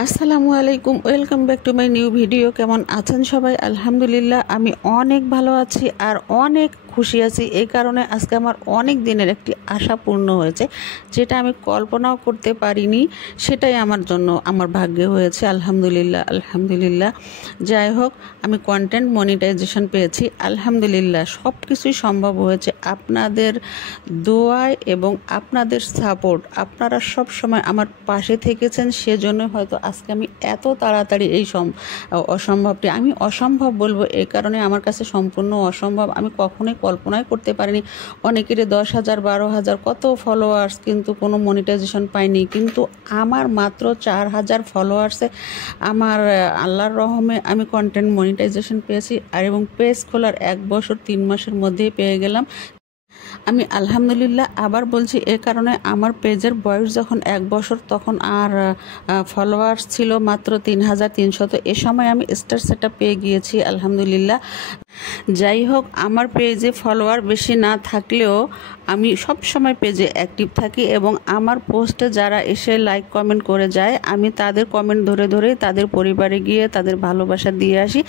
আসসালামু আলাইকুম, welcome back to my new video. কেমন আছেন সবাই? আলহামদুলিল্লাহ আমি অনেক ভালো আছি আর অনেক খুশি আছি। এই কারণে আজকে আমার অনেক দিনের একটি আশা পূর্ণ হয়েছে, যেটা আমি কল্পনাও করতে পারিনি। সেটাই আমার জন্য আমার ভাগ্যে হয়েছে। আলহামদুলিল্লাহ আলহামদুলিল্লাহ। যাই হোক, আমি কন্টেন্ট মনিটাইজেশন পেয়েছি আলহামদুলিল্লাহ। সব কিছুই সম্ভব হয়েছে আপনাদের দোয়ায় এবং আপনাদের সাপোর্ট। আপনারা সব সময় আমার পাশে থেকেছেন, সেজন্য হয়তো আজকে আমি এত তাড়াতাড়ি এই অসম্ভবটি, আমি অসম্ভব বলবো এই কারণে আমার কাছে সম্পূর্ণ অসম্ভব। আমি কখনোই কল্পনাই করতে পারিনি। অনেকেরই 10,000 12,000 কত ফলোয়ার্স, কিন্তু কোনো মনিটাইজেশন পাইনি। কিন্তু আমার মাত্র 4,000 ফলোয়ার্সে আমার আল্লাহর রহমে আমি কন্টেন্ট মনিটাইজেশন পেয়েছি। আর এবং পেজ খোলার 1 বছর 3 মাসের মধ্যেই পেয়ে গেলাম। আমি আলহামদুলিল্লাহ আবার বলছি, এ কারণে আমার পেজের বয়স যখন 1 বছর, তখন আর ফলোয়ার্স ছিল মাত্র 3,300। এ সময় আমি স্টার সেটআপ পেয়ে গিয়েছি আলহামদুলিল্লাহ। যাই হোক, আমার পেজে ফলোয়ার বেশি না থাকলেও আমি সব সময় পেজে অ্যাক্টিভ থাকি এবং আমার পোস্টে যারা এসে লাইক কমেন্ট করে যায়, আমি তাদের কমেন্ট ধরে ধরে তাদের পরিবারে গিয়ে তাদের ভালোবাসা দিয়ে আসি।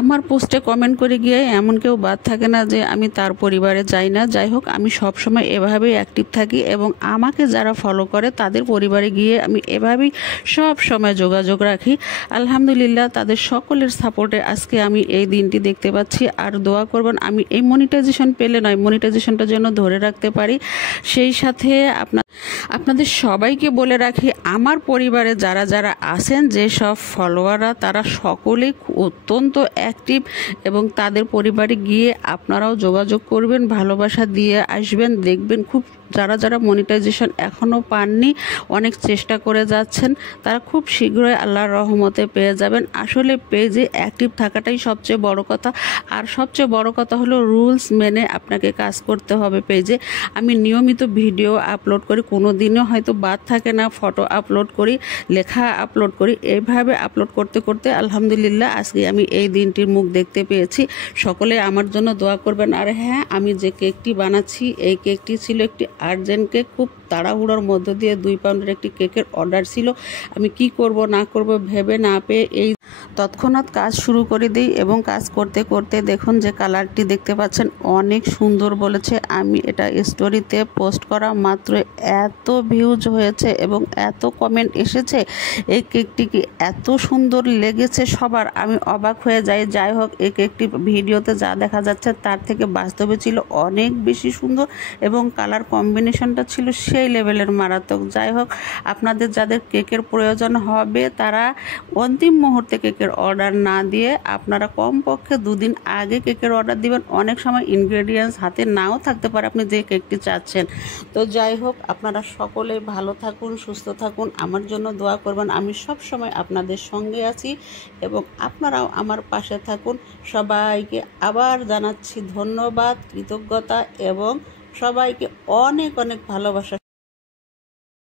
আমার পোস্টে কমেন্ট করে গিয়ে এমন কেউ বাদ থাকে না যে আমি তার পরিবারে যাই না। যাই হোক, আমি সব সময় এভাবেই অ্যাক্টিভ থাকি এবং আমাকে যারা ফলো করে তাদের পরিবারে গিয়ে আমি এভাবেই সব সময় যোগাযোগ রাখি। আলহামদুলিল্লাহ, তাদের সকলের সাপোর্টে আজকে আমি এই দিনটি দেখতে পাচ্ছি। আর দোয়া করবেন আমি এই মনিটাইজেশন পেলে নয়, মনিটাইজেশনটা যেন ধরে রাখতে পারি। সেই সাথে আপনাদের সবাইকে বলে রাখি, আমার পরিবারে যারা যারা আছেন, যে সব ফলোয়াররা, তারা সকলেই অত্যন্ত অ্যাক্টিভ এবং তাদের পরিবারে গিয়ে আপনারাও যোগাযোগ করবেন, ভালোবাসা দিয়ে আসবেন। দেখবেন খুব যারা যারা মনিটাইজেশন এখনও পাননি, অনেক চেষ্টা করে যাচ্ছেন, তারা খুব শীঘ্রই আল্লাহর রহমতে পেয়ে যাবেন। আসলে পেজে অ্যাক্টিভ থাকাটাই সবচেয়ে বড় কথা। আর সবচেয়ে বড় কথা হলো রুলস মেনে আপনাকে কাজ করতে হবে পেজে। আমি নিয়মিত ভিডিও আপলোড করি, কোনো দিনও হয়তো বাদ থাকে না। ফটো আপলোড করি, লেখা আপলোড করি, এইভাবে আপলোড করতে করতে আলহামদুলিল্লাহ আজকে আমি এই দিনটির মুখ দেখতে পেয়েছি। সকলে আমার জন্য দোয়া করবেন। আর হ্যাঁ, আমি যে কেকটি বানাচ্ছি, এই কেকটি ছিল একটি আর্জেন্ট কেক। খুব তাড়াহুড়োর মধ্য দিয়ে 2 পাউন্ডের একটি কেকের অর্ডার ছিল। আমি কি করব না করব ভেবে না পেয়ে এই তৎক্ষণাৎ কাজ শুরু করে দিই এবং কাজ করতে করতে দেখুন যে কালারটি দেখতে পাচ্ছেন, অনেক সুন্দর বলেছে। আমি এটা স্টোরিতে পোস্ট করা মাত্র এত ভিউজ হয়েছে এবং এত কমেন্ট এসেছে। এই কেকটিকে এত সুন্দর লেগেছে সবার, আমি অবাক হয়ে যাই। যাই হোক, এই কেকটি ভিডিওতে যা দেখা যাচ্ছে তার থেকে বাস্তবে ছিল অনেক বেশি সুন্দর এবং কালার কম্বিনেশনটা ছিল সেই লেভেলের মারাত্মক। যাই হোক, আপনাদের যাদের কেকের প্রয়োজন হবে তারা অন্তিম মুহূর্তে কেকের অর্ডার না দিয়ে আপনারা কমপক্ষে 2 দিন আগে কেকের অর্ডার দিবেন। অনেক সময় ইনগ্রেডিয়েন্টস হাতে নাও থাকতে পারে আপনি যে কেকটি চাচ্ছেন। তো যাই হোক, আপনারা সকলে ভালো থাকুন, সুস্থ থাকুন, আমার জন্য দোয়া করবেন। আমি সব সময় আপনাদের সঙ্গে আছি এবং আপনারাও আমার পাশে থাকুন। সবাইকে আবার জানাচ্ছি ধন্যবাদ, কৃতজ্ঞতা এবং সবাইকে অনেক অনেক ভালোবাসা।